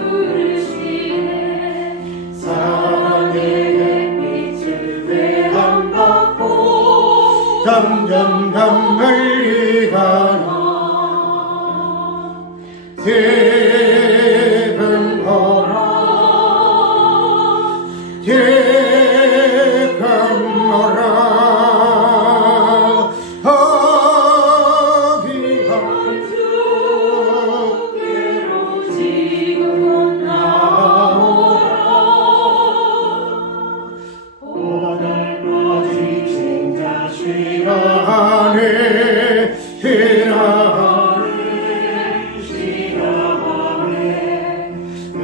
부르시네 사랑의 빛을 외람받고 점점 멀리 가나 지금 오라 지금 오라 어귀한 주께로 지금 나오라 오늘까지 진짜 쉬라하네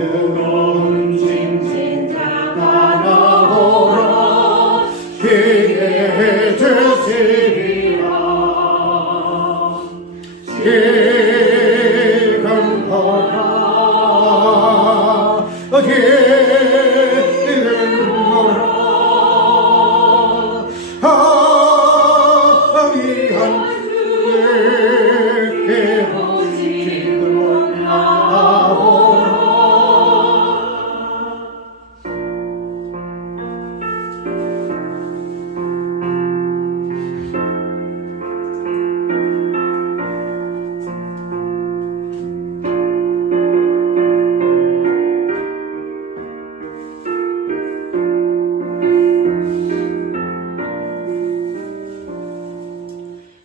뜨거운 짐진자가 나오라 기회해 주시리라 지금 오라 지금 오라 위한 주께로 지금 나오라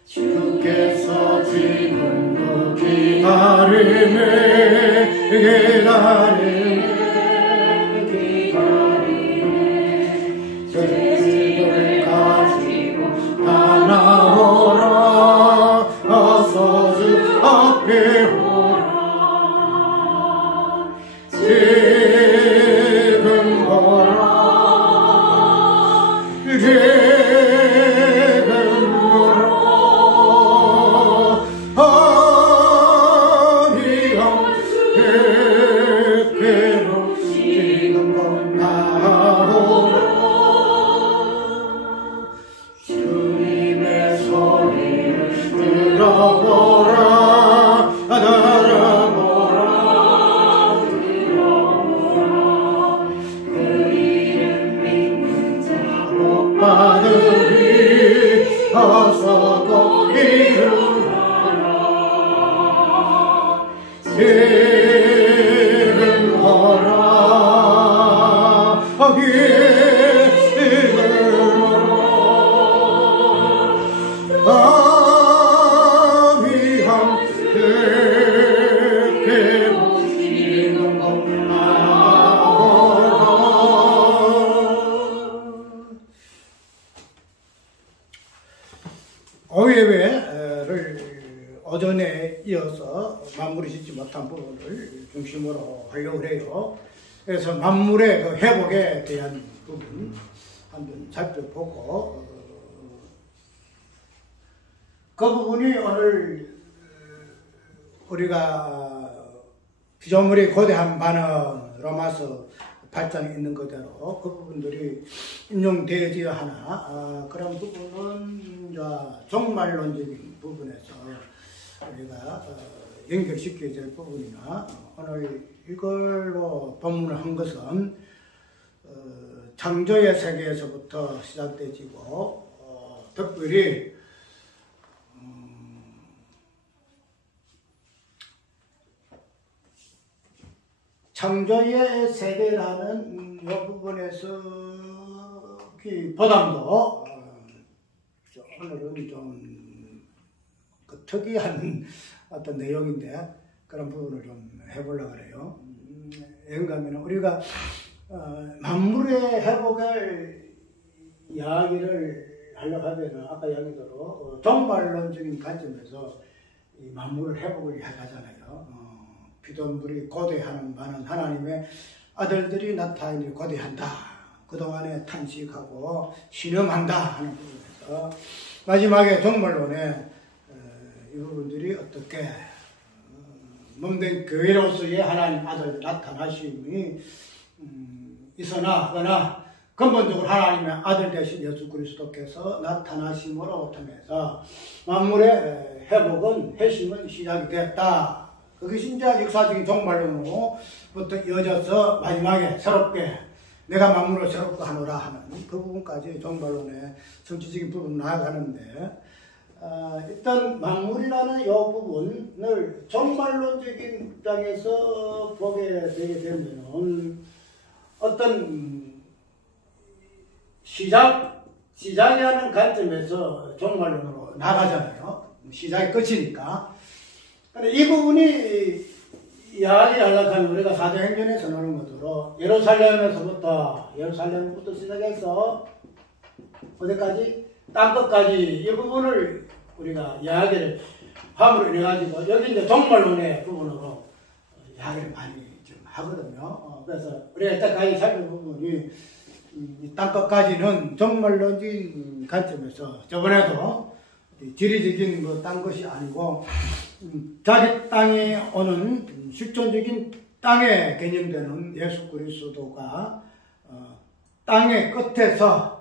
주께서 지금도 기다리네 죄짐을 가지고 나나오라 어서 주 앞에 오라 지금 오라 지금 오라 주님의 소리를 들어보라 들어보라 그 이름 믿는 자 복 받으리 어서 곧 이루라 지금 오라 지금 위한 주께로 지금 나오라 오예배를 오전에 이어서 마무리 짓지 못한 부분을 중심으로 하려고 해요. 그래서 만물의 그 회복에 대한 부분 한번 살펴보고 그 부분이 오늘 우리가 피조물의 거대한 반응 로마서 8장에 있는 그대로 그 부분들이 인용되어야 하나 그런 부분은 종말론적인 부분에서 우리가 연결시켜야 될 부분이나 오늘 이걸로 본문을 한 것은 창조의 세계에서부터 시작되지고 특별히 창조의 세계라는 이 부분에서 보담도 오늘은 좀 그 특이한 어떤 내용인데 그런 부분을 좀 해보려고 그래요. 왜냐하면 우리가 만물의 회복을 이야기를 하려고 하면 아까 이야기대로 종말론적인 관점에서 이 만물을 회복을 하잖아요. 피조물이 고대하는 많은 하나님의 아들들이 나타나니 고대한다. 그동안에 탄식하고 신음한다 하는 부분에서 마지막에 종말론에 이 부분들이 어떻게 몸된 교회로서의 하나님 아들 나타나심이 있으나 그러나 근본적으로 하나님의 아들 되신 예수 그리스도께서 나타나심으로 통해서 만물의 회복은 회심은 시작이 됐다. 그것이 이제 역사적인 종말론으로부터 이어져서 마지막에 새롭게 내가 만물을 새롭게 하노라 하는 그 부분까지 종말론의 정치적인 부분으로 나아가는데, 일단 만물이라는 이 부분을 종말론적인 입장에서 보게 되게 되면 어떤 시작이라는 관점에서 종말론으로 나가잖아요. 시작이 끝이니까. 근데 이 부분이 이야기하려고 하면 우리가 사도행전에서 나오는 것으로 예루살렘부터 시작해서 어디까지? 땅끝까지 이 부분을 우리가 이야기를 함으로 이래가지고 여기 이제 종말론의 부분으로 이야기를 많이 좀 하거든요. 그래서 우리가 이때까지 살펴본 부분이 이 땅끝까지는 종말론적인 관점에서 저번에도 지리적인 뭐 딴 것이 아니고 자기 땅에 오는 실존적인 땅의 개념되는 예수 그리스도가 땅의 끝에서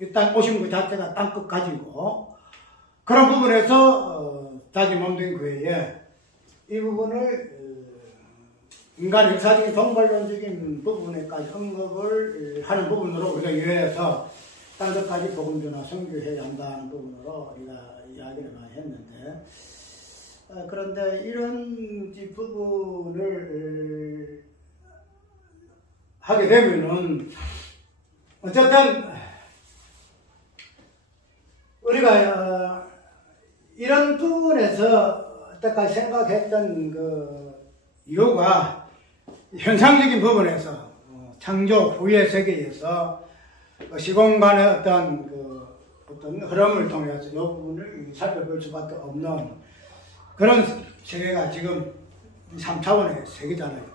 이 땅 오신 것 자체가 땅 끝까지고, 그런 부분에서 자기 몸된 교회에 이 부분을 인간 역사적인 종말론적인 부분에까지 언급을 하는 부분으로 우리가 이해해서 땅 끝까지 복음 전하 선교해야 한다는 부분으로 우리가 이야기를 많이 했는데, 그런데 이런 부분을 하게 되면은 어쨌든 우리가 이런 부분에서 여태까지 생각했던 그 이유가 현상적인 부분에서 창조 후의 세계에서 시공간의 어떤 흐름을 통해서 이 부분을 살펴볼 수밖에 없는 그런 세계가 지금 3차원의 세계잖아요.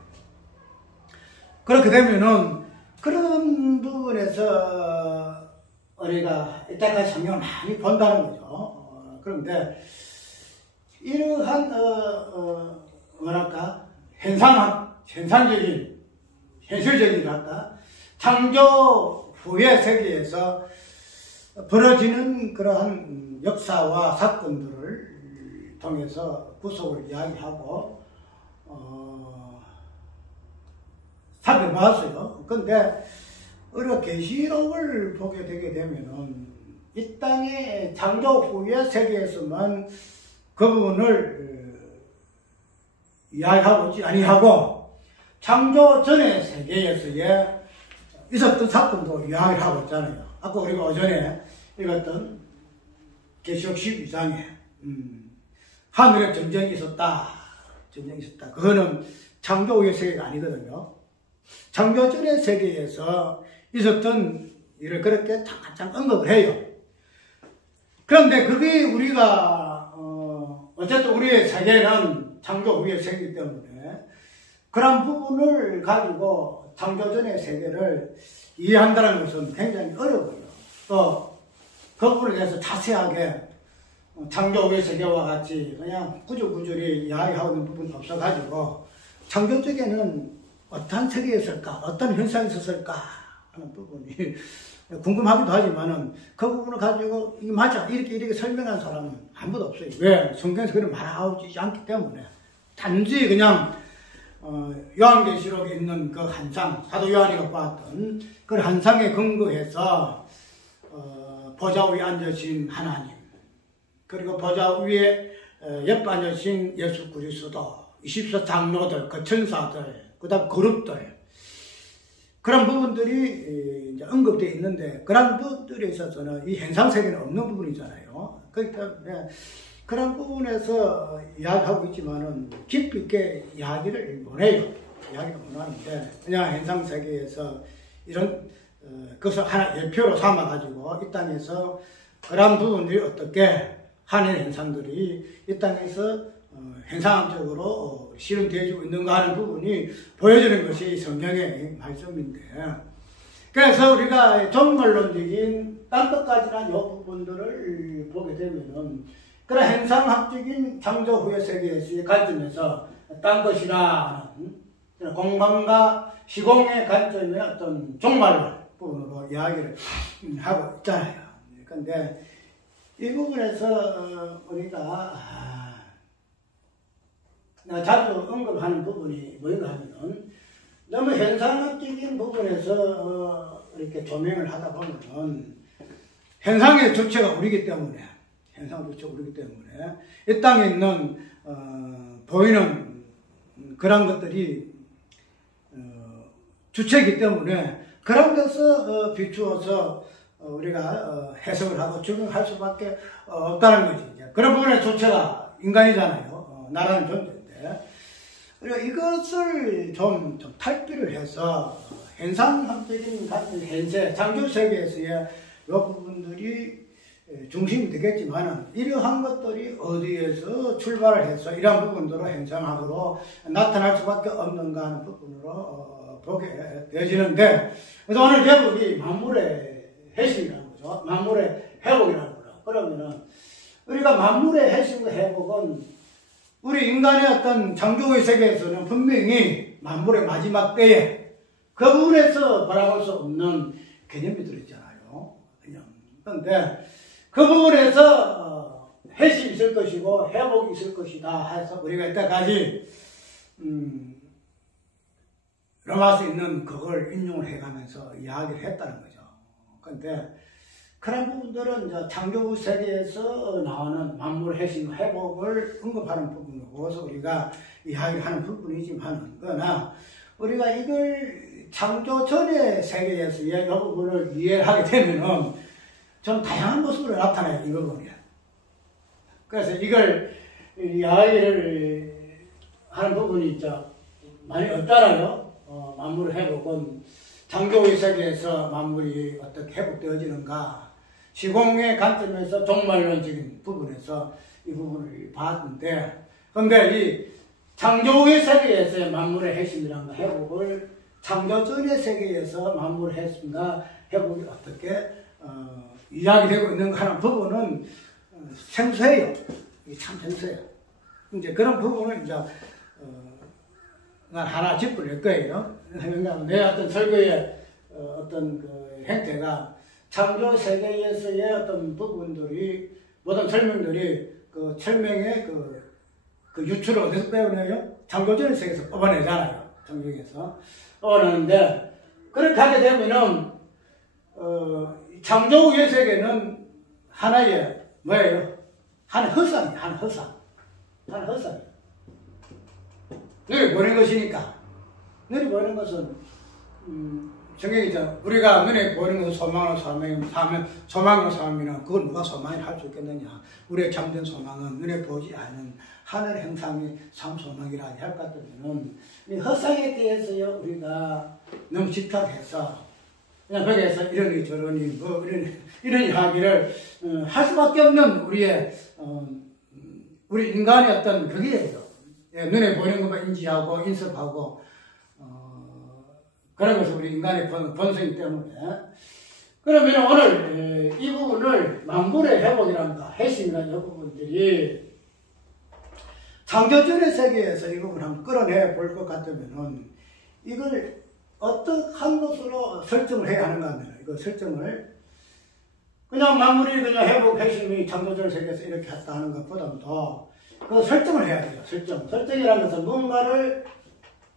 그렇게 되면은 그런 부분에서 우리가 이때까지 성경을 많이 본다는 거죠. 그런데 이러한 뭐랄까 현실적인 창조 후의 세계에서 벌어지는 그러한 역사와 사건들을 통해서 구속을 이야기하고 살펴봤어요. 그런데 우리가 계시록을 보게 되게 되면은 이 땅의 창조 후의 세계에서만 그 부분을 이야기하고 있지 아니하고 창조 전의 세계에서의 있었던 사건도 이야기를 하고 있잖아요. 아까 우리가 오전에 읽었던 계시록 12장에 하늘에 전쟁이 있었다. 그거는 창조 후의 세계가 아니거든요. 창조 전의 세계에서 있었던 일을 그렇게 잠깐 언급을 해요. 그런데 그게 우리가 어쨌든 우리의 세계는 창조 후의 세계이기 때문에 그런 부분을 가지고 창조 전의 세계를 이해한다는 것은 굉장히 어려워요. 또 그 부분에 대해서 자세하게 창조 후의 세계와 같이 그냥 구질구질이 이야기하고 있는 부분이 없어가지고 창조 쪽에는 어떤 세계였을까, 어떤 현상이 있었을까 하는 부분이 궁금하기도 하지만은 그 부분을 가지고 이게 맞아 이렇게 설명한 사람은 아무도 없어요. 왜? 성경에서 그런 말하지 않기 때문에 단지 그냥 요한계시록에 있는 그 한상, 사도 요한이가 봤던 그 한상에 근거해서 보좌 위에 앉으신 하나님, 그리고 보좌 위에 옆에 앉으신 예수 그리스도, 24 장로들, 그 천사들, 그 다음 그룹들, 그런 부분들이 이제 언급되어 있는데 그런 부분들에 있어서는 이 현상세계는 없는 부분이잖아요. 그러니까 그런 부분에서 이야기하고 있지만은 깊이 있게 이야기를 못해요. 이야기를 못하는데 그냥 현상세계에서 이런 그것을 하나 예표로 삼아가지고 이 땅에서 그런 부분들이 어떻게 하는 현상들이 이 땅에서 현상적으로 실현되어지고 있는가 하는 부분이 보여주는 것이 성경의 말씀인데, 그래서 우리가 종말론적인 땅끝까지나 이 부분들을 보게 되면은 그런 현상학적인 창조 후의 세계에서의 관점에서 땅끝이라는 공간과 시공의 관점의 어떤 종말론 부분으로 이야기를 하고 있잖아요. 그런데 이 부분에서 우리가 자주 언급하는 부분이 뭔가 하면은 너무 현상학적인 부분에서 이렇게 조명을 하다 보면은 현상의 주체가 우리기 때문에 현상 주체가 우리기 때문에 이 땅에 있는 보이는 그런 것들이 주체이기 때문에 그런 것을 비추어서 우리가 해석을 하고 적용할 수밖에 없다는 거지. 그런 부분의 주체가 인간이잖아요. 나라는 존재인데. 그리고 이것을 좀 탈피를 해서 현상학적인 현세, 창조세계에서의 이 부분들이 중심이 되겠지만 이러한 것들이 어디에서 출발을 해서 이러한 부분으로 현상학으로 나타날 수밖에 없는가 하는 부분으로 보게 되어지는데, 그래서 오늘 제목이 만물의 해심이라는 거죠. 만물의 회복이라는 거죠. 그러면은 우리가 만물의 해심과 회복은 우리 인간의 어떤 창조의 세계에서는 분명히 만물의 마지막 때에 그 부분에서 바라볼 수 없는 개념이 들어있잖아요. 그런데 그 부분에서 해심이 있을 것이고 회복이 있을 것이다 해서 우리가 이때까지 로마서에 있는 그걸 인용을 해가면서 이야기를 했다는 거죠. 그런데 그런 부분들은 이제 창조 세계에서 나오는 만물 해심 회복을 언급하는 부분으로서 우리가 이야기를 하는 부분이지만, 그러나 우리가 이걸 창조 전의 세계에서의 이 부분을 이해를 하게 되면은 좀 다양한 모습으로 나타나요, 이 부분이. 그래서 이걸 이야기를 하는 부분이 있죠. 많이 없잖아요. 만물 회복은 창조의 세계에서 만물이 어떻게 회복되어지는가, 시공의 관점에서 종말론적인 부분에서 이 부분을 봤는데, 그런데 이 창조의 세계에서의 만물의 해심이란가 회복을 창조 전의 세계에서 만물의 해심과 회복이 어떻게 이야기되고 있는가 하는 부분은 생소해요. 참 생소해요. 이제 그런 부분을 이제 난 하나 짚어낼 거예요. 왜냐하면 내 어떤 설교의 어떤 그 행태가 창조 세계에서의 어떤 부분들이, 모든 설명들이 그 설명의 그 유출을 어디서 빼어내요? 창조전의 세계에서 뽑아내잖아요. 창조에서 뽑아내는데, 그렇게 하게 되면은 창조 후의 세계는 하나의 뭐예요? 하나의 허상이에요. 하나의 허상. 하나의 허상이에요. 눈에 보이는 것이니까. 눈에 보이는 것은 성경이죠. 우리가 눈에 보이는 것은 소망으로 사면 소망으로 사면은 그걸 누가 소망이라 할 수 있겠느냐. 우리의 참된 소망은 눈에 보이지 않는 하늘 형상이 참 소망이라 할 것 같으면은 이 허상에 대해서요 우리가 너무 집착해서 그냥 거기에서 이러니 저러니 뭐 이런 이야기를 할 수밖에 없는 우리 인간의 어떤 그게예요. 눈에 보이는 것만 인지하고 인습하고 그런 것은 우리 인간의 본성이기 때문에. 그러면 오늘 이 부분을 만물의 회복이란가 해심이라는 이 부분들이 창조전의 세계에서 이 부분을 한번 끌어내 볼 것 같으면은 이걸 어떠한 것으로 설정을 해야 하는가 하면 이거 설정을 그냥 만물이 그냥 회복 해심이 창조전 세계에서 이렇게 했다 하는 것보다도 그 설정을 해야 돼요. 설정이라는 것은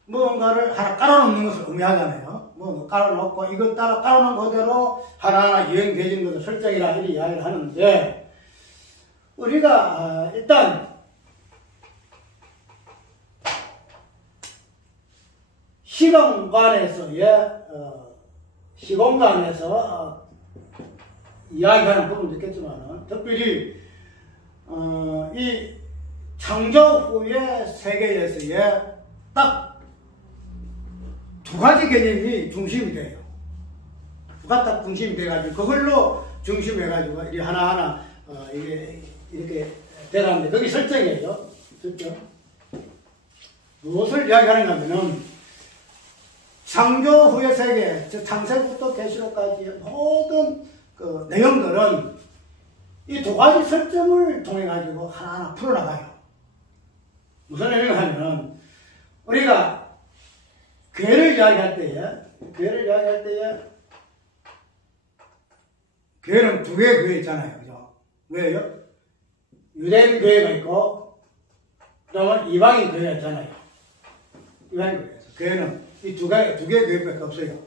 무언가를 하나 깔아놓는 것을 의미하잖아요. 뭐 깔아놓고 이것 따라 깔아놓은 그대로 하나하나 유행되지는 것을 설정이라 이렇게 이야기를 하는데, 우리가 일단 시공간에서 이야기하는 부분도 있겠지만, 특별히 이 창조 후의 세계에서의 딱 두 가지 개념이 중심이 돼요. 두가 딱 중심이 돼가지고 그걸로 중심해가지고 이게 하나하나 이게 이렇게 돼가는데, 그게 설정이에요. 설정. 무엇을 이야기하는가 하면은 창조 후의 세계, 즉 창세부터 계시록까지의 모든 그 내용들은 이 두 가지 설정을 통해 가지고 하나하나 풀어나가요. 무슨 의미가 하면 우리가 교회를 이야기할 때에 교회는 두 개의 교회 있잖아요. 그죠? 왜요? 유대인 교회가 있고 그다음에 이방인 교회가 있잖아요. 이방인 교회에서. 교회는 이 두 개의 교회밖에 없어요.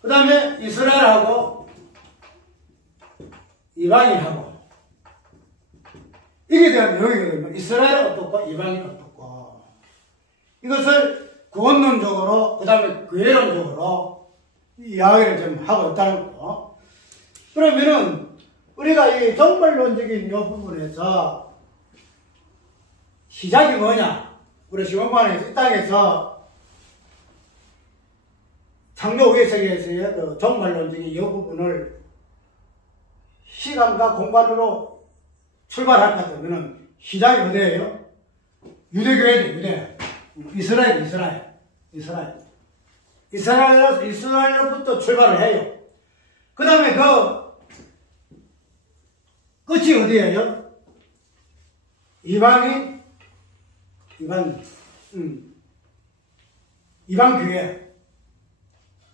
그 다음에 이스라엘하고 이방인하고 이게 대한 내용이거든요. 이스라엘은 어떻고 이방인은 어떻고 이것을 구원론적으로 그 다음에 교회론적으로 이야기를 좀 하고 있다는 거. 그러면은 우리가 이 정말론적인 이 부분에서 시작이 뭐냐? 우리 시원관에서 이 땅에서 창조 후의 세계에서의 그 정말론적인 이 부분을 시간과 공간으로 출발할 것 같으면 시작이 어디예요? 유대교회죠, 유대. 이스라엘로부터 출발을 해요. 그 다음에 그 끝이 어디예요? 이방교회.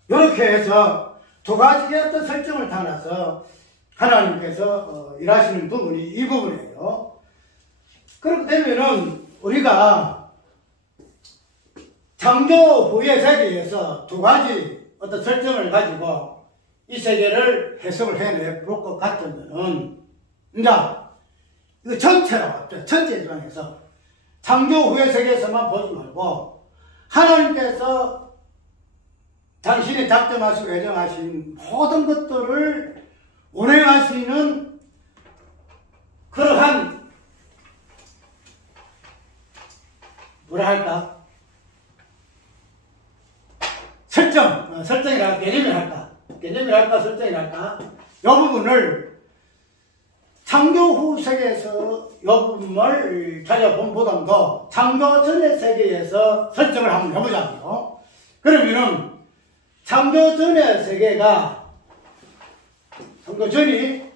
이렇게 해서 두 가지의 어떤 설정을 따라서 하나님께서 일하시는 부분이 이 부분이에요. 그렇게 되면은 우리가 창조 후의 세계에서 두 가지 어떤 설정을 가지고 이 세계를 해석을 해낼 것 같으면은, 이제 이거 전체라고 합죠. 전체 입장에서 창조 후의 세계에서만 보지 말고 하나님께서 당신이 작정하시고 예정하신 모든 것들을 운행하시는 그러한 뭐라 할까? 설정이랄까? 개념이랄까? 설정이랄까? 이 부분을 창조 후 세계에서 이 부분을 찾아본 보다도 창조 전의 세계에서 설정을 한번 해보자고요. 그러면은 창조 전의 세계가 창조 전이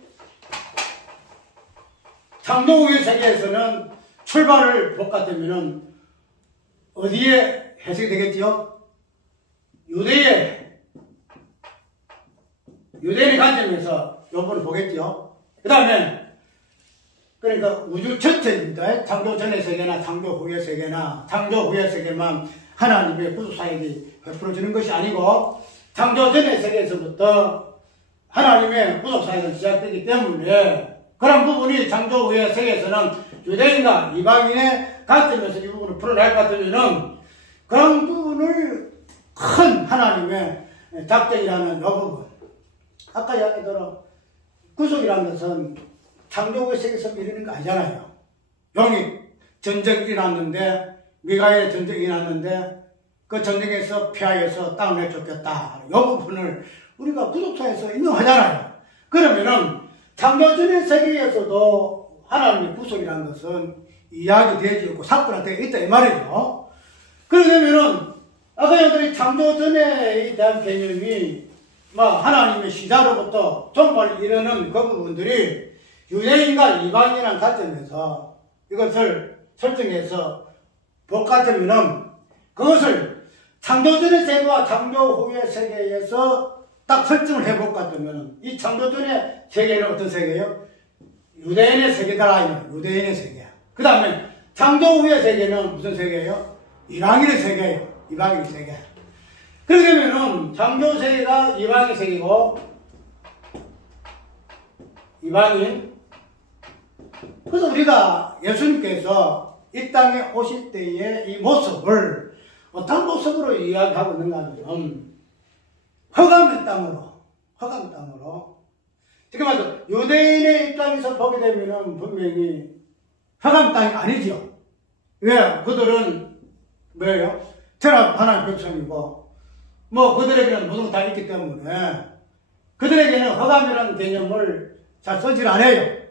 창조 후의 세계에서는 출발을 볼 것 같으면은 어디에 해석이 되겠지요? 유대인의 관점에서 이 부분을 보겠지요. 그 다음에 그러니까 우주 전체입니다. 창조 전의 세계나 창조 후의 세계나 창조 후의 세계만 하나님의 구속사역이 베풀어지는 것이 아니고 창조 전의 세계에서부터 하나님의 구속사역이 시작되기 때문에 그런 부분이 창조 후의 세계에서는 유대인과 이방인의 관점에서 이 부분을 풀어낼 것 같으면은 그런 부분을 큰 하나님의 작정이라는 이 부분. 아까 이야기대로 구속이라는 것은 창조 후의 세계에서 이루는 거 아니잖아요. 용이 전쟁이 일어났는데 미가엘의 전쟁이 일어났는데 그 전쟁에서 피하여서 땅을 내쫓겼다. 이 부분을 우리가 구속사에서 인정하잖아요. 그러면은 창조 전의 세계에서도 하나님의 구속이라는 것은 이야기되지 않고 사건화되어 있다 이 말이죠. 그러면은 아까 여러분들이 창조 전에 대한 개념이 하나님의 시작으로부터 정말 이르는 그 부분들이 유대인과 이방인이라는 관점에서 이것을 설정해서 볼 것 같으면은 그것을 창조 전의 세계와 창조 후의 세계에서 딱 설정을 해볼 것 같으면 이 창조 전의 세계는 어떤 세계예요? 유대인의 세계다. 유대인의 세계야. 그 다음에 창조 후의 세계는 무슨 세계예요? 이방인의 세계예요. 이방인의 세계. 그렇게 되면은 창조 세계가 이방인의 세계고 이방인. 그래서 우리가 예수님께서 이 땅에 오실 때의 이 모습을 어떤 모습으로 이야기하고 있는가 하면 허감의 땅으로 지금 말해서 유대인의 입장에서 보게 되면은 분명히 허감 땅이 아니죠. 왜? 그들은 뭐예요? 테라 하나님 백성이고 그들에게는 모든 다 있기 때문에 그들에게는 허감이라는 개념을 잘 쓰질 않아요.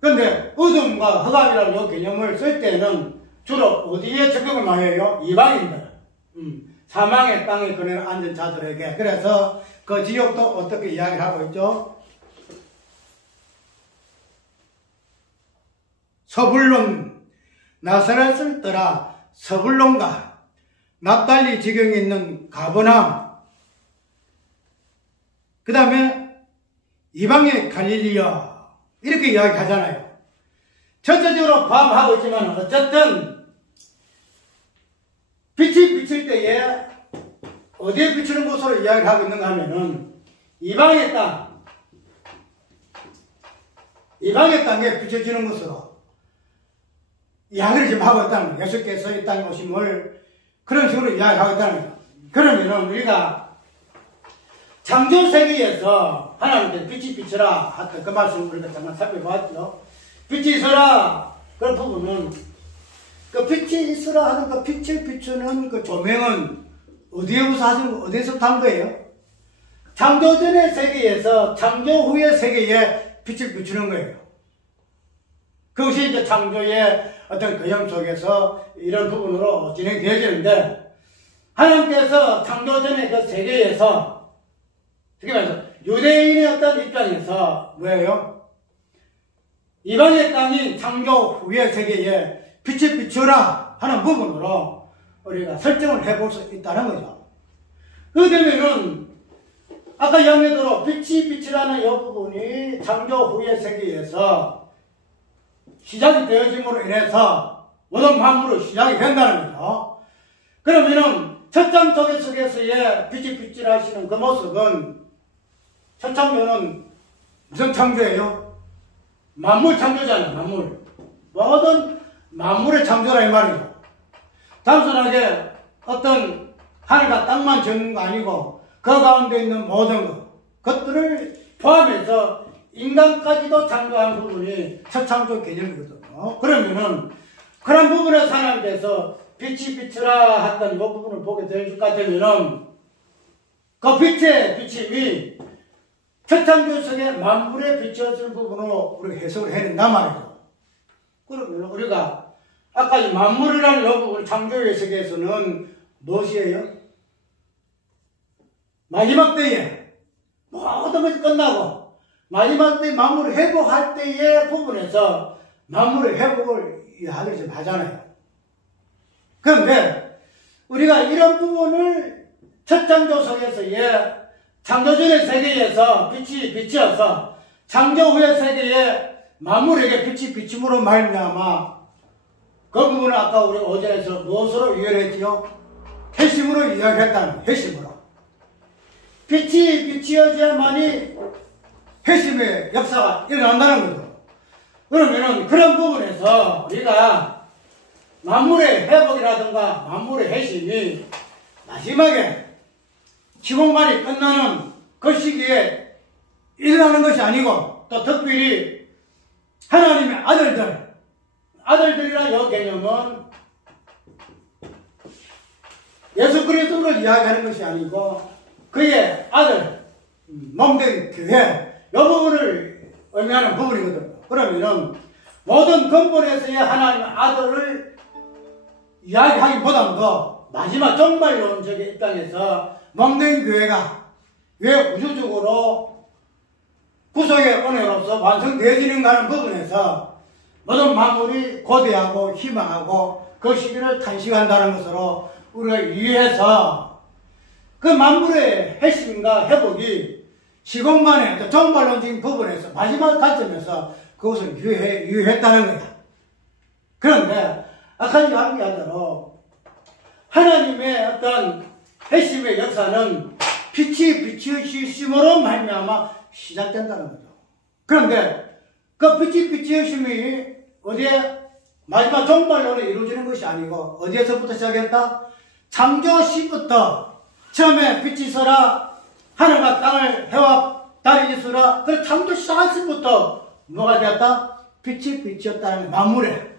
그런데 어둠과 허감이라는 이 개념을 쓸 때는 주로 어디에 적용을 많이 해요? 이방인들. 사망의 땅에 그네를 앉은 자들에게. 그래서 그 지역도 어떻게 이야기를 하고 있죠? 서불론 나사렛을 떠나 서불론과 납달리 지경에 있는 가버나움, 그 다음에 이방의 갈릴리여 이렇게 이야기하잖아요. 전체적으로 포함하고 있지만 어쨌든 빛이 비칠 때에 어디에 비추는 곳으로 이야기를 하고 있는가 하면은 이방의 땅에 비춰지는 것으로 이야기를 지금 하고 있다는 거예요. 예수께서 이 땅에 오심을 그런 식으로 이야기하고 있다는 거예요. 그러면은 우리가 창조세계에서 하나님께서 빛이 비쳐라 했던 그 말씀을 우리가 잠깐 살펴봤죠. 빛이 있어라 그런 부분은 그 빛이 있어라 하는 그 빛을 비추는 그 조명은 어디에서 하신 거, 어디에서부터 한 거예요? 창조 전의 세계에서 창조 후의 세계에 빛을 비추는 거예요. 그것이 이제 창조의 어떤 거형 속에서 이런 부분으로 진행되어지는데, 하나님께서 창조 전의 그 세계에서, 특히 말해서 유대인의 어떤 입장에서 뭐예요? 이방의 땅인 창조 후의 세계에 빛을 비추라 하는 부분으로 우리가 설정을 해볼 수 있다는 거죠. 그러면은 아까 이야기대로 빛이 빛이라는 이 부분이 창조 후의 세계에서 시작이 되어짐으로 인해서 모든 만물의 시작이 된다는 거죠. 그러면은 첫 창조 속에서의 빛이 빛이라시는 그 모습은 첫 창조는 무슨 창조예요? 만물 창조잖아요. 만물. 모든 만물의 창조라 이 말이죠. 단순하게 어떤 하늘과 땅만 짓는 거 아니고 그 가운데 있는 모든 것들을 포함해서 인간까지도 창조한 부분이 첫 창조 개념이거든요. 그러면은 그런 부분에서 하나님께서 빛이 비추라 했던 이 부분을 보게 될 것 같으면은 그 빛의 비침이 첫 창조 속에 만물에 비춰지는 부분으로 우리가 해석을 해낸단 말이죠. 그러면 우리가 아까 이 만물이라는 이 부분 창조의 세계에서는 무엇이에요? 마지막 때에 모든 것이 끝나고 마지막 때 만물을 회복할 때의 부분에서 만물의 회복을 이야기를 좀 하잖아요. 그런데 우리가 이런 부분을 첫 창조 속에서의 창조전의 세계에서 빛이 비쳐서 창조 후의 세계에 만물에게 빛이 비침으로 말미암아 그 부분을 아까 우리 어제에서 무엇으로 이해했지요? 핵심으로 이야기했다는 핵심으로. 빛이 비치어져야만이 핵심의 역사가 일어난다는 거죠. 그러면은 그런 부분에서 우리가 만물의 회복이라든가 만물의 핵심이 마지막에 지공간이 끝나는 그 시기에 일어나는 것이 아니고 또 특별히 하나님의 아들들이라는 이 개념은 예수 그리스도를 이야기하는 것이 아니고 그의 아들, 몸된 교회, 이 부분을 의미하는 부분이거든요. 그러면은 모든 근본에서의 하나님의 아들을 이야기하기보다도 마지막 종말론적인 입장에서 몸된 교회가 왜 우주적으로 구속의 은혜로서 완성되어지는가 하는 부분에서 모든 만물이 고대하고 희망하고 그 시기를 탄식한다는 것으로 우리가 이해해서 그 만물의 핵심과 회복이 시공간의 종말론적인 부분에서 마지막 관점에서 그것을 유효했다는 거야. 그런데 아까 이야기한 대로 하나님의 어떤 핵심의 역사는 빛이 비치심으로 말미암아 시작된다는 거죠. 그런데 그 빛이 비치심이 어디에 마지막 종말론에 이루어지는 것이 아니고 어디에서부터 시작했다? 창조 시부터 처음에 빛이 있어라 하늘과 땅을 해와 달이 있으라 그 창조 시작할 때부터 뭐가 되었다? 빛이 비치었다는 만물에.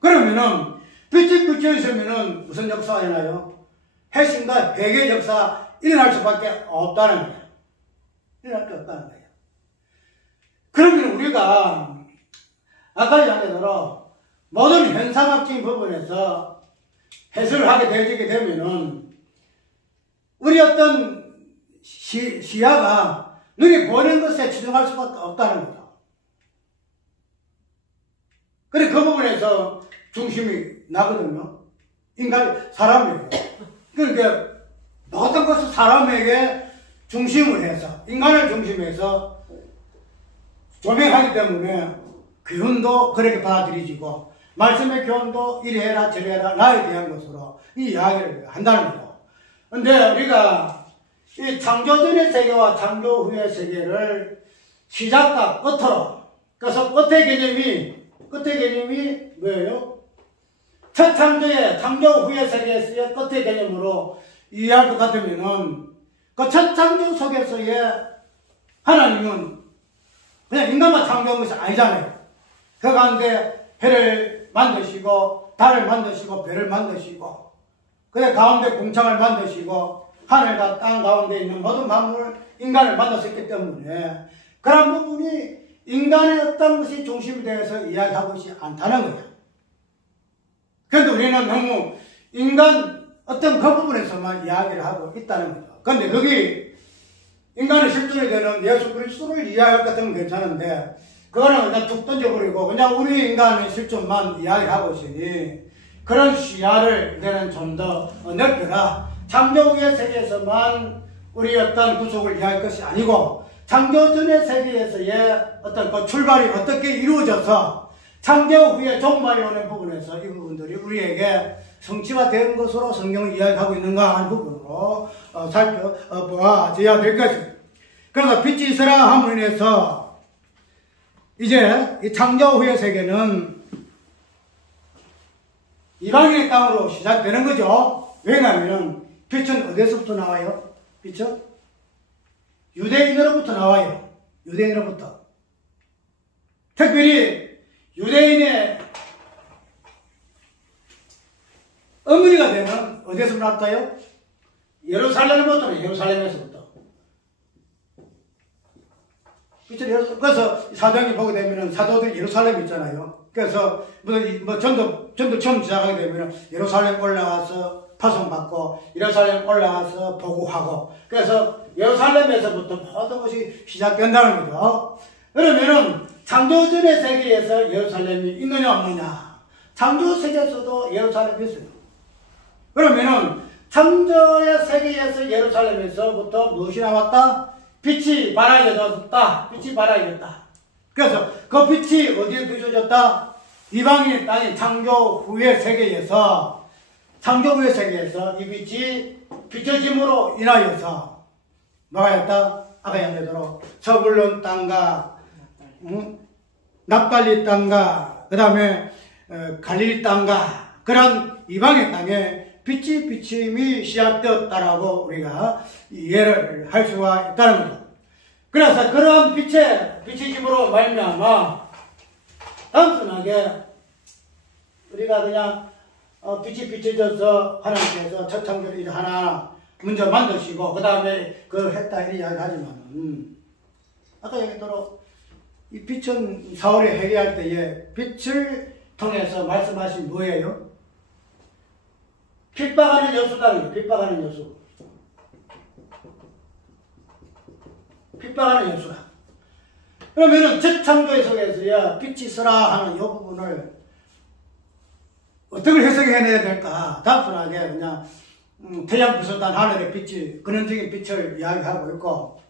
그러면은 빛이 비치었으면은 무슨 역사가 일어나요? 핵심과 회개의 역사가 일어날 수밖에 없다는 거예요. 일어날 수 없다는 거예요. 그러면 우리가 아까 이야기대로 모든 현상학적인 부분에서 해설을 하게 되게 되면은 우리 어떤 시야가 눈이 보이는 것에 치중할 수밖에 없다는 거죠. 그래 그 부분에서 중심이 나거든요. 사람이에요. 그러니까 모든 것을 사람에게 중심을 해서 인간을 중심해서 조명하기 때문에 교훈도 그렇게 받아들이지고 말씀의 교훈도 이래라 저래라 나에 대한 것으로 이 이야기를 한다는 거죠. 근데 우리가 이 창조전의 세계와 창조 후의 세계를 시작과 끝으로, 그래서 끝의 개념이 뭐예요? 첫 창조의 창조 후의 세계에서의 끝의 개념으로 이해할 것 같으면은 그 첫 창조 속에서의 하나님은 그냥 인간만 창조한 것이 아니잖아요. 그 가운데 해를 만드시고 달을 만드시고 별을 만드시고 그 가운데 공창을 만드시고 하늘과 땅 가운데 있는 모든 만물을 인간을 만드셨기 때문에 그런 부분이 인간의 어떤 것이 중심이 되어서 이야기하고 있지 않다는 거예요. 그런데 우리는 너무 인간 어떤 그 부분에서만 이야기를 하고 있다는 거죠. 그런데 거기 인간의 실존이 되는 예수 그리스도를 이야기할 것 같으면 괜찮은데 그거는 그냥 툭 던져버리고 그냥 우리 인간의 실존만 이야기를 하고 있으니 그런 시야를 이제는 좀 더 넓혀라. 창조 후의 세계에서만 우리 어떤 구속을 이야기할 것이 아니고 창조 전의 세계에서의 어떤 그 출발이 어떻게 이루어져서 창조 후에 종말이 오는 부분에서 이 부분들이 우리에게 성취화된 것으로 성경을 이야기하고 있는가 하는 부분으로 살펴보아야 될 것입니다. 그래서 빛이 있으라 함으로 인해서 이제 이 창조 후의 세계는 이방인의 땅으로 시작되는 거죠. 왜냐하면 빛은 어디서부터 나와요? 빛은 유대인으로부터 나와요. 유대인으로부터. 특별히 유대인의 어머니가 되면 어디에서 났다요? 예루살렘부터, 예루살렘에서부터. 그래서 사도행전 보게 되면 사도들 예루살렘 있잖아요. 그래서 전도 처음 시작하게 되면 예루살렘 올라가서 파송받고 예루살렘 올라가서 보고하고 그래서 예루살렘에서부터 모든 것이 시작된다는 거죠. 그러면은 창조전의 세계에서 예루살렘이 있느냐 없느냐? 창조 세계에서도 예루살렘이 있어요. 그러면은 창조의 세계에서 예루살렘에서부터 무엇이 나왔다? 빛이 발하여졌다. 빛이 발하여졌다. 그래서 그 빛이 어디에 비춰졌다? 이방인의 땅인 창조 후의 세계에서 이 빛이 비춰짐으로 인하여서 뭐가 했다? 아까 얘기했대로 서불론 땅과 납달리 땅과 그 다음에 갈릴리 땅과 그런 이방의 땅에 빛이 비침이 시작되었다라고 우리가 이해를 할 수가 있다는 거죠. 그래서 그런 빛의 비치심으로 말미암아 단순하게 우리가 그냥 빛이 비춰져서 하나님께서 첫 창조를 하나 먼저 만드시고 그 다음에 그걸 했다 이렇게 이야기하지만 아까 얘기했대로 이 빛은 4월에 회개할 때에 빛을 통해서 말씀하신 뭐예요? 핍박하는 여수다. 핍박하는 여수. 핍박하는 여수다. 그러면은 첫 창조의 속에서야 빛이 있으라 하는 이 부분을 어떻게 해석해내야 될까? 단순하게 그냥 태양 비슷한 하늘의 빛이 근원적인 빛을 이야기하고 있고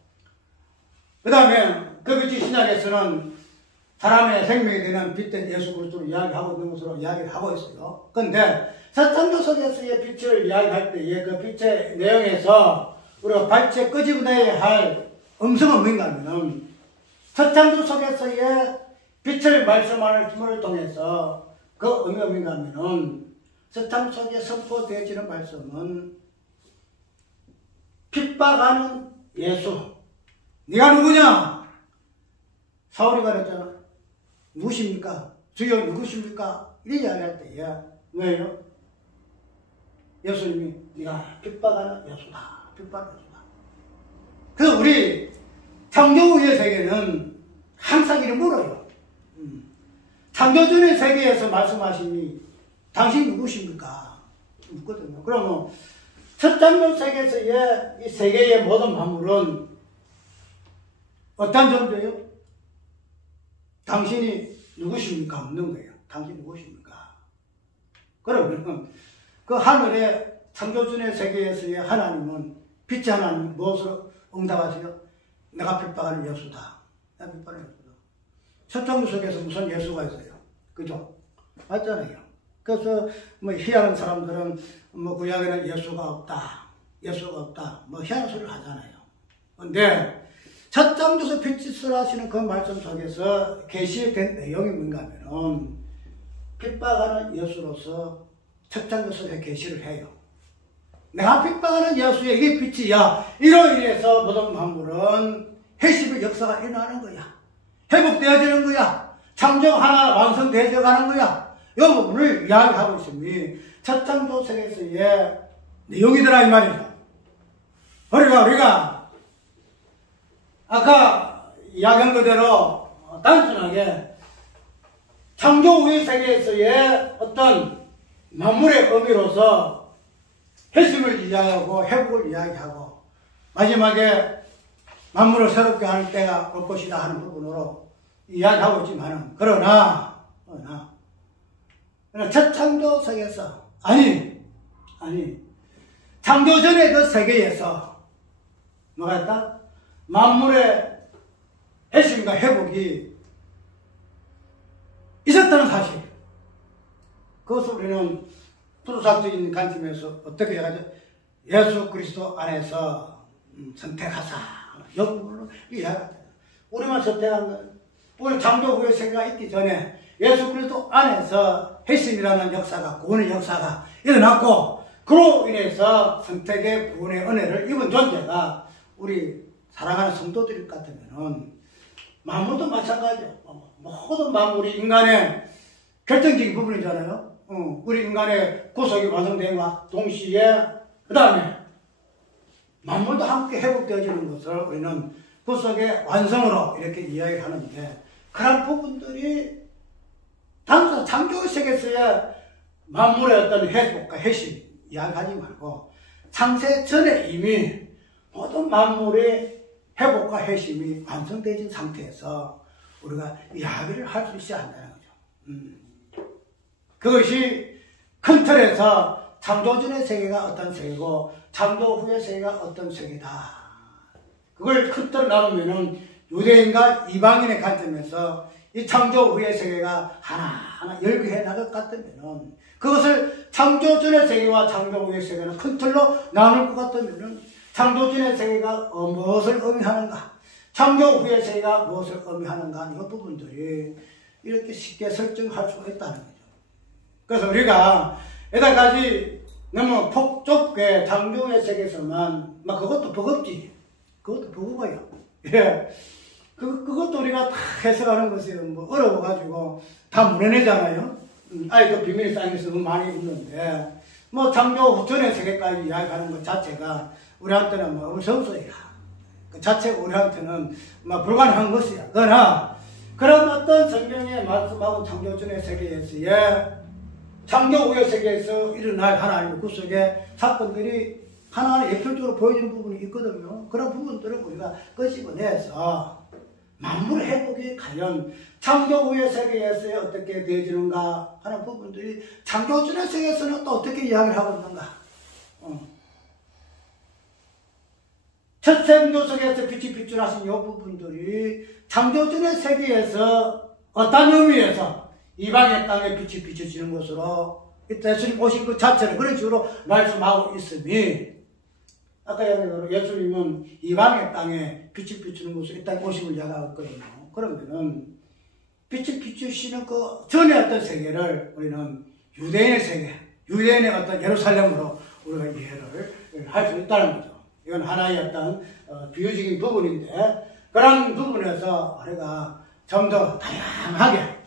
그 다음에 그 빛이 신약에서는 사람의 생명이 되는 빛된 예수 그리스도를 이야기하고 있는 것으로 이야기를 하고 있어요. 그런데 첫 창조 속에서의 빛을 이야기할 때에 그 빛의 내용에서 우리가 발제 끄집어내야 할 음성은 뭔가 하면 첫 창조 속에서의 빛을 말씀하는 힘을 통해서 그 의미가 뭔가 하면 첫 창조 속에 선포되어지는 말씀은 핍박하는 예수. 네가 누구냐? 사울이 말했잖아. 누구십니까? 주여 누구십니까? 이렇게 이야기할 때에 왜요? 예수님이 네가 핍박하는 예수다. 핍박하는 예수다. 그래서 우리 창조 후의 세계는 항상 이를 물어요. 창조전의 세계에서 말씀하시니 당신 누구십니까? 묻거든요. 그러면 첫 창조 세계에서의 이 세계의 모든 만물은 어떤 존재예요? 당신이 누구십니까? 묻는 거예요. 당신 누구십니까? 그러면 그 하늘의 창조전의 세계에서의 하나님은 빛의 하나님 무엇으로 응답하세요? 내가 핍박하는 예수다. 내가 핍박하는 예수다. 첫 창조 속에서 무슨 예수가 있어요? 그죠? 맞잖아요. 그래서 뭐 희한한 사람들은 뭐 구약에는 예수가 없다, 뭐 희한한 소리를 하잖아요. 근데 첫 창조에서 빛을 하시는 그 말씀 속에서 계시된 내용이 뭔가 하면은 핍박하는 예수로서 첫 창조에서 계시를 해요. 내가 핍박하는 예수의 이게 빛이야. 이로 인해서 모든 만물은 회심의 역사가 일어나는 거야. 회복되어지는 거야. 창조 하나 완성되어져 가는 거야. 이 부분을 이야기하고 있으니 첫 창조 세계에서의 내용이더라 이 말이죠. 우리가 아까 이야기한 그대로 단순하게 창조 후의 세계에서의 어떤 만물의 의미로서 회심을 이야기하고 회복을 이야기하고 마지막에 만물을 새롭게 하는 때가 올 것이다 하는 부분으로 이야기하고 있지만 그러나 첫 창조 세계에서 아니 창조 전의 그 세계에서 뭐가 있다? 만물의 회심과 회복이 있었다는 사실. 그것을 우리는 프로사적인 관점에서 어떻게 해가지고 예수 그리스도 안에서 선택하사 이 부분을 이해하다. 우리만 선택한 거예요. 우리 창조 후의 세계가 있기 전에 예수 그리스도 안에서 회심이라는 역사가, 구원의 역사가 일어났고 그로 인해서 선택의 구원의 은혜를 입은 존재가 우리 사랑하는 성도들 같으면은 만물도 마찬가지예요. 모든 만물이 인간의 결정적인 부분이잖아요. 우리 인간의 구속이 완성된과 동시에 그 다음에 만물도 함께 회복되어지는 것을 우리는 구속의 완성으로 이렇게 이야기하는데 그런 부분들이 단순한 창조 세계에서의 만물의 어떤 회복과 회심 이야기하지 말고 창세 전에 이미 모든 만물의 회복과 회심이 완성되어진 상태에서 우리가 이야기를 할 수 있어야 한다는 거죠. 그것이 큰 틀에서 창조 전의 세계가 어떤 세계고 창조 후의 세계가 어떤 세계다. 그걸 큰 틀을 나누면은 유대인과 이방인의 관점에서 이 창조 후의 세계가 하나하나 열거해 나갈 것 같으면은 그것을 창조 전의 세계와 창조 후의 세계는 큰 틀로 나눌 것 같으면은 창조 전의 세계가 무엇을 의미하는가, 창조 후의 세계가 무엇을 의미하는가, 이 부분들이 이렇게 쉽게 설정할 수가 있다는 거죠. 그래서 우리가 여기까지 너무 폭 좁게 창조 후의 세계에서만, 그것도 버겁지. 그것도 버거워요. 예. 그것도 우리가 다 해석하는 것이 어려워가지고 다 문해내잖아요. 아직도 비밀이 쌓여서 많이 있는데, 창조 전의 세계까지 이야기하는 것 자체가 우리한테는 어리석어야. 그 자체가 우리한테는 불가능한 것이야. 그러나 그런 어떤 성경의 말씀하고 창조 전의 세계에서의 창조 후의 세계에서 일어날 하나님의 구속의 사건들이 하나하나 예표적으로 보여지는 부분이 있거든요. 그런 부분들을 우리가 끄집어내서 만물의 회복이 과연 창조 후의 세계에서 어떻게 되어지는가 하는 부분들이 창조 전의 세계에서는 또 어떻게 이야기를 하고 있는가. 첫 창조 세계에서 빛이 빛출하신 이 부분들이 창조 전의 세계에서 어떤 의미에서 이방의 땅에 빛이 비춰지는 것으로 이때 예수님 오신 그 자체를 그런 식으로 말씀하고 있으니 아까 얘기한 예수님은 이방의 땅에 빛이 비추는 것으로 이 땅에 오심을 이야기하고 있거든요. 그러면은 빛이 비추시는 그 전의 어떤 세계를 우리는 유대인의 세계, 유대인의 어떤 예루살렘으로 우리가 이해를 할 수 있다는 거죠. 이건 하나의 어떤 비유적인 부분인데 그런 부분에서 우리가 좀 더 다양하게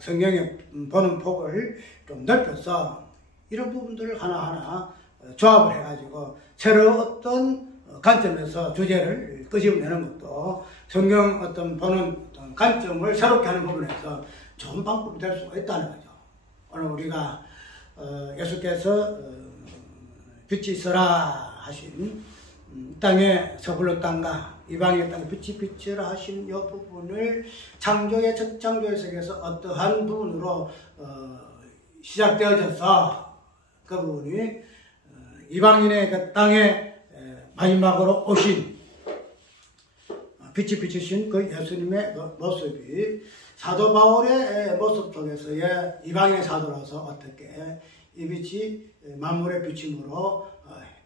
성경에 보는 폭을 좀 넓혀서 이런 부분들을 하나하나 조합을 해가지고 새로운 어떤 관점에서 주제를 끄집어내는 것도 성경 어떤 보는 어떤 관점을 새롭게 하는 부분에서 좋은 방법이 될 수가 있다는 거죠. 오늘 우리가 예수께서 빛이 있어라 하신 땅에 서불러 땅과 이방의 땅에 빛이 비치라 하신 이 부분을 창조의 첫 창조의 세계에서 어떠한 부분으로 시작되어져서 그 부분이 이방인의 그 땅에 마지막으로 오신 빛이 비치신 그 예수님의 그 모습이 사도 바울의 모습 속에서의 이방인의 사도라서 어떻게 이 빛이 만물의 비침으로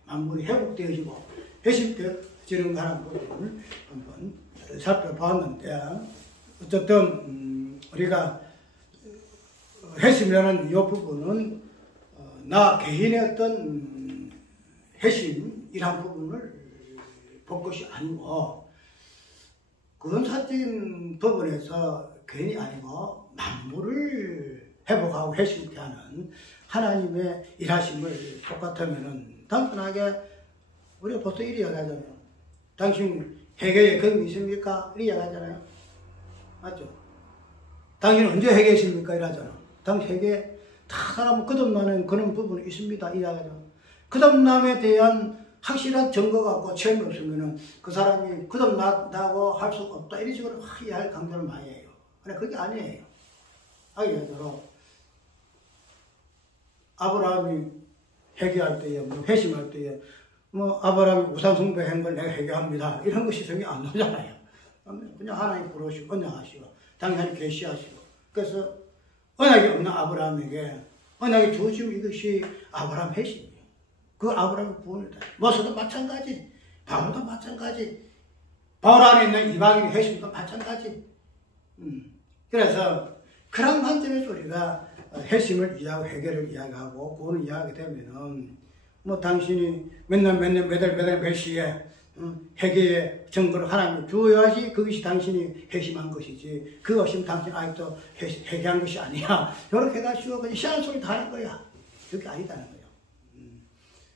만물이 회복되어지고 회심되어지는 하는 부분을 한번 살펴봤는데, 어쨌든 우리가 회심이라는 이 부분은 나 개인의 어떤 회심이란 부분을 볼 것이 아니고, 근사적인 부분에서 괜히 아니고 만물을 회복하고 회심케 하는 하나님의 일하심을 똑같으면은 단순하게 우리가 보통 이리 이야기하잖아요. 당신 회개에 금이 있습니까? 이리 이야기하잖아요. 맞죠? 당신 언제 회개했습니까? 이러잖아. 당신 회개 다 사람은 거듭나는 그런 부분이 있습니다. 이야기하잖아. 거듭남에 대한 확실한 증거가 없고 체험이 없으면은 그 사람이 거듭났다고 할 수 없다. 이런 식으로 이야기 강조를 많이 해요. 근데 그게 아니에요. 예를 들어 아브라함이 회개할 때에, 회심할 때에, 아브라함이 우상숭배한 걸 내가 회개합니다. 이런 것이 성경에 안 나오잖아요. 그냥 하나님 부르시고, 언약하시고, 당연히 계시하시고. 그래서 언약이 없는 아브라함에게 언약이 주어지고 이것이 아브라함 회심이에요. 그 아브라함의 구원이다. 모세도 마찬가지, 바울도 마찬가지, 바울 안에 있는 이방인의 회심도 마찬가지. 그래서 그런 관점에서 우리가 회심을 이야기하고 회개를 이야기하고 구원을 이야기하게 되면은 당신이 매달 몇 시에 회개의 증거를 하나님께 주어야지 그것이 당신이 회심한 것이지, 그거 없으면 당신 아직도 회개한 것이 아니야. 이렇게 해가지고 그냥 희한한 소리 다 하는 거야. 그게 아니다는 거예요.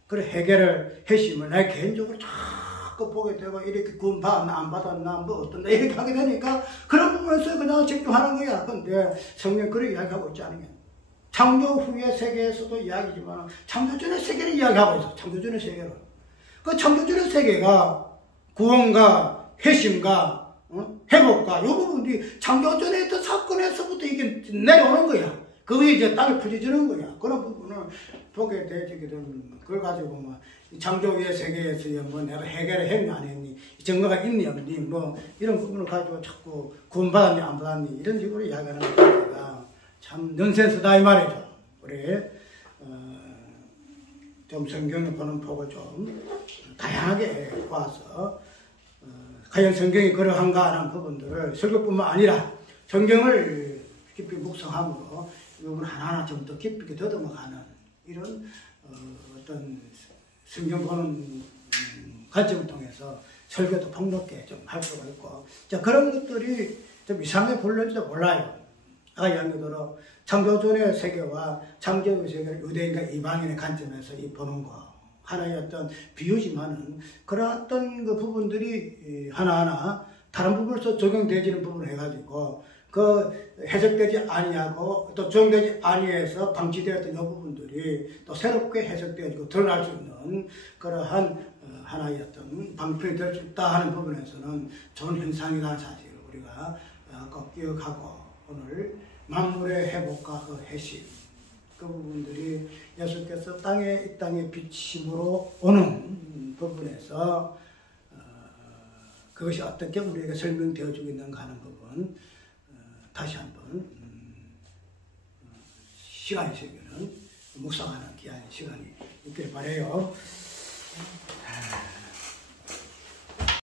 그래 회개를, 회심을 내 개인적으로 자꾸 보게 되고, 이렇게 구원 받았나 안 받았나 어떤다 이렇게 하게 되니까 그런 부분에서 그냥 집중하는 거야. 근데 성경 그렇게 이야기하고 있지 않은 게, 창조 후의 세계에서도 이야기지만 창조 전의 세계를 이야기하고 있어. 창조 전의 세계를. 그 창조 전의 세계가 구원과 회심과 회복과 이 부분이 창조 전에 있던 사건에서부터 이게 내려오는 거야. 그게 이제 땅에 부딪히는 거야. 그런 부분을 보게 되게 되면 그걸 가지고 창조 후의 세계에서 내가 해결을 했니 안 했니, 증거가 있니 없니, 이런 부분을 가지고 자꾸 구원받았니 안 받았니 이런 식으로 이야기하는 거니까 참 넌센스다 이 말이죠. 우리 좀 성경을 보는 폭을 좀 다양하게 봐서 과연 성경이 그러한가 하는 부분들을 설교뿐만 아니라 성경을 깊이 묵상함으로 이 부분 하나하나 좀 더 깊이 더듬어가는 이런 어떤 성경 보는 관점을 통해서 설교도 폭넓게 좀 할 수가 있고, 자, 그런 것들이 좀 이상하게 보일지도 몰라요. 예를 들어 창조전의 세계와 창조의 세계를 유대인과 이방인의 관점에서 보는 거 하나의 어떤 비유지만은 그런 어떤 그 부분들이 하나하나 다른 부분에서 적용되지는 부분을 해가지고 그 해석되지 아니하고 또 적용되지 아니해서 방치되었던 이 부분들이 또 새롭게 해석되어지고 드러날 수 있는 그러한 하나의 어떤 방편이 될 수 있다 하는 부분에서는 좋은 현상이라는 사실을 우리가 꼭 기억하고, 오늘 만물의 회복과 그 회심, 그 부분들이 예수께서 이 땅에 비침으로 오는 부분에서 그것이 어떻게 우리에게 설명되어주고 있는가 하는 부분 다시 한번 시간이 있으면 묵상하는 귀한 시간이 있길 바라요.